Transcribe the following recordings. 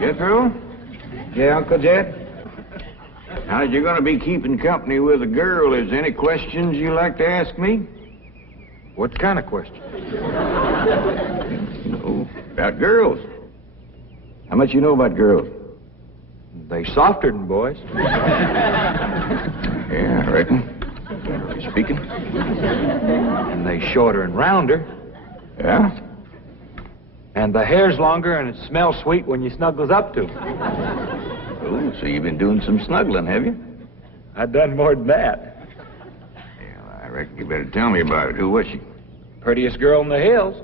Jethro? Yeah, Uncle Jed? Now, as you're going to be keeping company with a girl, is there any questions you like to ask me? What kind of question? About girls. How much you know about girls? They softer than boys. Yeah, I reckon. You speaking? And they shorter and rounder. Yeah? And the hair's longer and it smells sweet when you snuggles up to 'em. Oh, so you've been doing some snuggling, have you? I done more than that. Well, I reckon you better tell me about it. Who was she? Prettiest girl in the hills.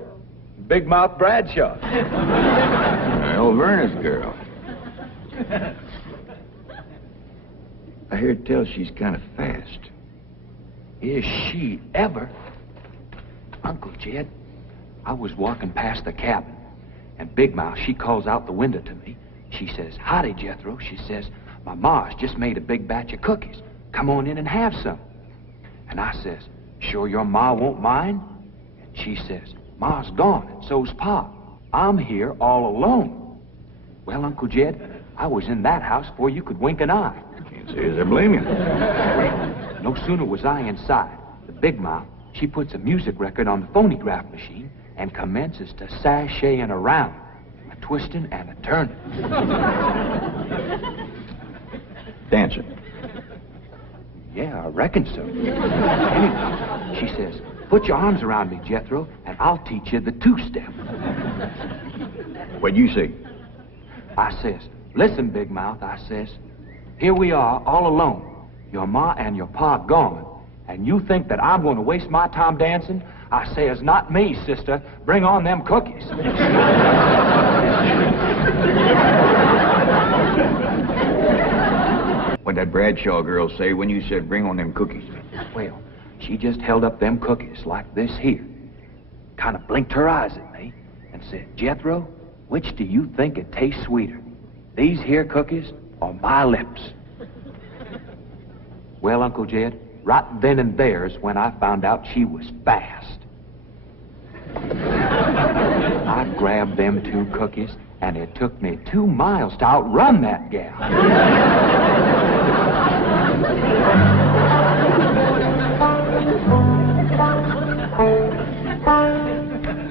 Big Mouth Bradshaw. Well, Verna's girl. I hear tell she's kind of fast. Is she ever? Uncle Jed, I was walking past the cabin, and Big Mouth, she calls out the window to me. She says, "Howdy, Jethro." She says, "My ma's just made a big batch of cookies. Come on in and have some." And I says, "Sure your ma won't mind?" And she says, "Ma's gone, and so's Pa. I'm here all alone." Well, Uncle Jed, I was in that house before you could wink an eye. Can't say as I blame you. No sooner was I inside, the Big Mouth, she puts a music record on the phonograph machine and commences to sashaying around, a twisting and a turning. Dancing. Yeah, I reckon so. Anyway, she says, "Put your arms around me, Jethro, and I'll teach you the two-step." What'd you say? I says, "Listen, Big Mouth," I says, "here we are all alone. Your ma and your pa gone, and you think that I'm going to waste my time dancing?" I says, "Not me, sister. Bring on them cookies." What'd that Bradshaw girl say when you said bring on them cookies? Well, she just held up them cookies like this here, kind of blinked her eyes at me, and said, "Jethro, which do you think it tastes sweeter, these here cookies or my lips?" Well, Uncle Jed, right then and there's when I found out she was fast. I grabbed them 2 cookies, and it took me 2 miles to outrun that gal.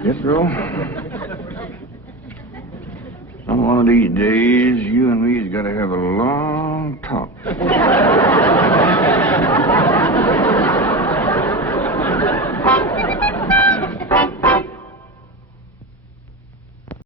Jethro, some one of these days, you and me's got to have a long talk.